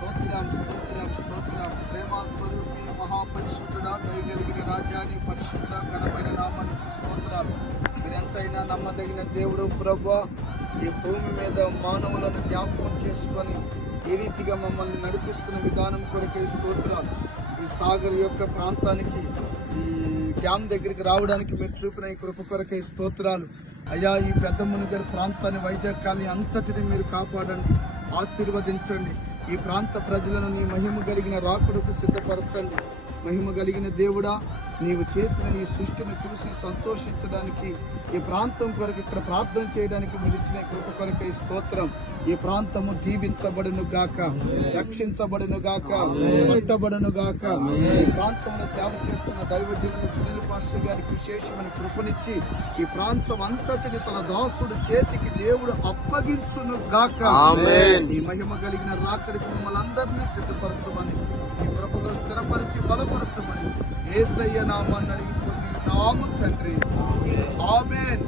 స్తోత్రం స్తోత్రం స్తోత్రం. ప్రేమ స్వరూపి మహాపరిశుద్ధుడా, దయగలిగిన రాజ్యాన్ని, పరిశుద్ధ ఘనమైన నామానికి స్తోత్రాలు. మీరెంతైనా నమ్మదగిన దేవుడు ప్రభువా. ఈ భూమి మీద మానవులను జ్ఞాపకం చేసుకొని ఈ రీతిగా మమ్మల్ని నడిపిస్తున్న విధానం కొరకే స్తోత్రాలు. ఈ సాగర్ యొక్క ప్రాంతానికి, ఈ డ్యామ్ దగ్గరికి రావడానికి మీరు చూపిన ఈ కృప కొరకే స్తోత్రాలు. అయ్యా, ఈ పెద్ద మునిగర్ ప్రాంతాన్ని, వైజాగ్ కాలనీ అంతటిని మీరు కాపాడండి, ఆశీర్వదించండి. ఈ ప్రాంత ప్రజలను నీ మహిమ కలిగిన రాకుడుకు సిద్ధపరచండి. మహిమ కలిగిన దేవుడా, నీవు చేసిన ఈ సృష్టిని చూసి సంతోషించడానికి, ఈ ప్రాంతం కొరకు ఇక్కడ ప్రార్థన చేయడానికి మీరు ఇచ్చిన కృప కొరకే స్తోత్రం. ఈ ప్రాంతము దీవించబడును గాక, రక్షించబడును గాక, పట్టబడును గాక. ఈ ప్రాంతంలో సేవ చేస్తున్న దైవజనుడు సునీల్ పాస్టర్ గారికి విశేషమైన కృపనిచ్చి ఈ ప్రాంతం అంతటిని తన దాసుడు చేతికి దేవుడు అప్పగించును గాక. ఈ మహిమ కలిగిన రాకడికి మమ్మల్ని అందరినీ సిద్ధపరచమని, ఈ కృపలో స్థిరపరిచి బలపరచమని యేసయ్య నామాన్ని అడిగి పొంది నాము తండ్రి. ఆమేన్.